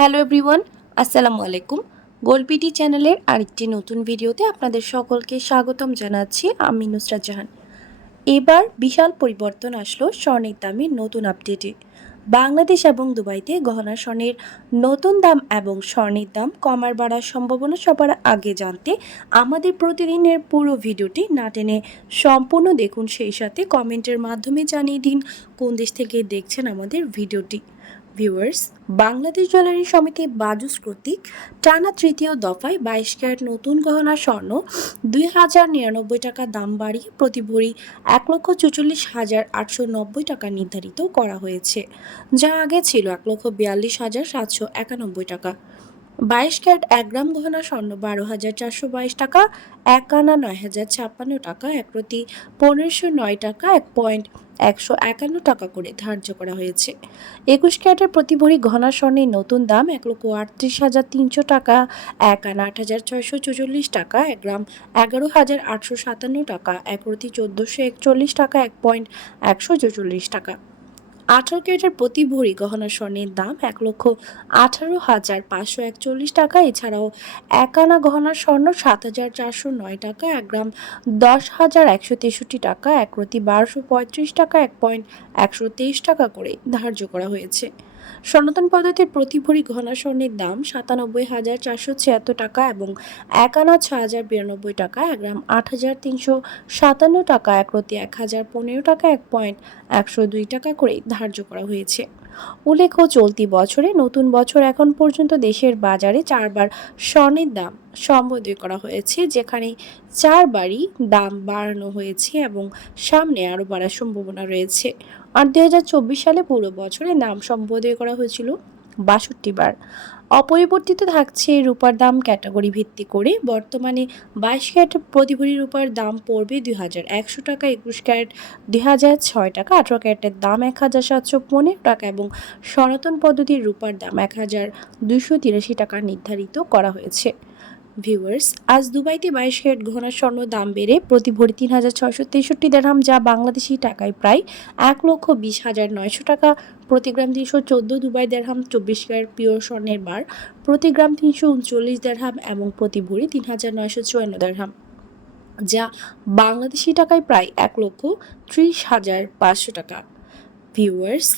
Hello everyone, আসসালামু আলাইকুম। Gold চ্যানেলের আরেকটি নতুন ভিডিওতে আপনাদের সকলকে স্বাগতম জানাচ্ছি। আমি নুসরাত জাহান। এবার বিশাল পরিবর্তন আসলো স্বর্ণের দামে নতুন আপডেটে। বাংলাদেশ এবং দুবাইতে গহনা স্বর্ণের নতুন দাম এবং স্বর্ণের দাম কমার বাড়ার সম্ভাবনা সবার আগে জানতে আমাদের প্রতিদিনের পুরো ভিডিওটি না টেনে সম্পূর্ণ দেখুন। সেই সাথে কমেন্টের মাধ্যমে জানিয়ে দিন কোন দেশ থেকে দেখছেন আমাদের ভিডিওটি। ভিউয়ার্স, বাংলাদেশ জুয়েলারি সমিতি বাজুস কর্তৃক টানা তৃতীয় দফায় 22 ক্যারেট নতুন গহনা স্বর্ণ 2,099 টাকা দাম বাড়িয়ে প্রতি ভরি 1,44,890 টাকা নির্ধারিত করা হয়েছে, যা আগে ছিল 1,42,791 টাকা। 22 ক্যারেট 1 গ্রাম গহনা স্বর্ণ 12,422 টাকা, 1 আনা 9,056 টাকা, 1 প্রতি 1,509 টাকা, 1,151 টাকা করে ধার্য করা হয়েছে। 21 ক্যারেটের প্রতি ভরি গহনা স্বর্ণের নতুন দাম 1,38,300 টাকা, 1 আনা 8,644 টাকা, 1 গ্রাম 11,857 টাকা, 1 প্রতি 1,441 টাকা, 1,144 টাকা। 18 ক্যারেটের প্রতি ভরি গহনা স্বর্ণের দাম 1,18,541 টাকা। এছাড়াও 1 আনা গহনা স্বর্ণ 7,409 টাকা, 1 গ্রাম 10,163 টাকা, 1 প্রতি 1,235 টাকা, 1,123 টাকা করে ধার্য করা হয়েছে। সনাতন পদ্ধতির প্রতি ভরি গহনা স্বর্ণের দাম 97,476 টাকা এবং 1 আনা 6,092 টাকা, 1 গ্রাম 8,357 টাকা, 1 প্রতি 1,015 টাকা, 1,102 টাকা করে ধার্য করা হয়েছে। উল্লেখ্য, চলতি বছরে নতুন বছর এখন পর্যন্ত দেশের বাজারে 4 বার স্বর্ণের দাম সম্বোধন করা হয়েছে, যেখানে 4 বারই দাম বাড়ানো হয়েছে এবং সামনে আরও বাড়ার সম্ভাবনা রয়েছে। আর 2024 সালে পুরো বছরে দাম সম্বোধন করা হয়েছিল 62 বার। অপরিবর্তিত থাকছে রূপার দাম ক্যাটাগরি ভিত্তি করে। বর্তমানে 22 ক্যারেট প্রতি ভরি রূপার দাম পড়বে 2,100 টাকা, 21 ক্যারেট 2,006 টাকা, 18 ক্যারেটের দাম 1,715 টাকা এবং সনাতন পদ্ধতির রূপার দাম 1,283 টাকা নির্ধারিত করা হয়েছে। ভিউয়ার্স, আজ দুবাইতে 22 ক্যারেট গহনা স্বর্ণ দাম বেড়ে প্রতি ভরি 3,663 দিরহাম, যা বাংলাদেশি টাকায় প্রায় 1,20,900 টাকা। প্রতি গ্রাম 314 দুবাই দিরহাম। 24 ক্যারেট পিওর স্বর্ণের বার প্রতি গ্রাম 339 দিরহাম এবং প্রতি ভরি 3,954 দিরহাম, যা বাংলাদেশি টাকায় প্রায় 1,30,500 টাকা। ভিউয়ার্স,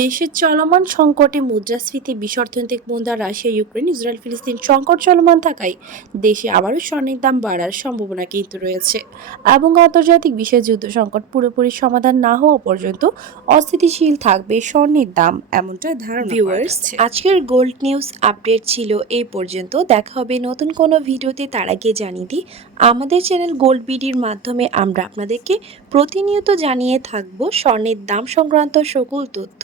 দেশের চলমান সংকটে মুদ্রাস্ফীতি, বিশ্ব অর্থনৈতিক মন্দা, রাশিয়া ইউক্রেন, ইসরায়েল ফিলিস্তিন সংকট চলমান থাকায় দেশে আবারও স্বর্ণের দাম বাড়ার সম্ভাবনা কিন্তু রয়েছে এবং আন্তর্জাতিক বিশ্বের যুদ্ধ সংকট পুরোপুরি সমাধান না হওয়া পর্যন্ত অস্থিতিশীল থাকবে স্বর্ণের দাম, এমনটা ধারণা করা যাচ্ছে। আজকের গোল্ড নিউজ আপডেট ছিল এই পর্যন্ত। দেখা হবে নতুন কোনো ভিডিওতে। তার আগে জানিয়ে দিই, আমাদের চ্যানেল গোল্ড বিডির মাধ্যমে আমরা আপনাদেরকে প্রতিনিয়ত জানিয়ে থাকবো স্বর্ণের দাম সংক্রান্ত সকল তথ্য,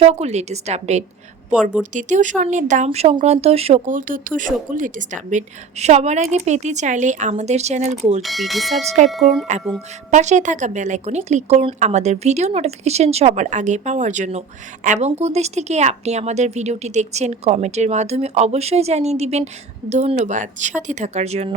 সকল লেটেস্ট আপডেট। পরবর্তীতেও স্বর্ণের দাম সংক্রান্ত সকল তথ্য, সকল লেটেস্ট আপডেট সবার আগে পেতে চাইলে আমাদের চ্যানেল গোল্ড বিডি সাবস্ক্রাইব করুন এবং পাশে থাকা বেল আইকনে ক্লিক করুন আমাদের ভিডিও নোটিফিকেশন সবার আগে পাওয়ার জন্য। এবং কোন দেশ থেকে আপনি আমাদের ভিডিওটি দেখছেন কমেন্টের মাধ্যমে অবশ্যই জানিয়ে দিবেন। ধন্যবাদ সাথে থাকার জন্য।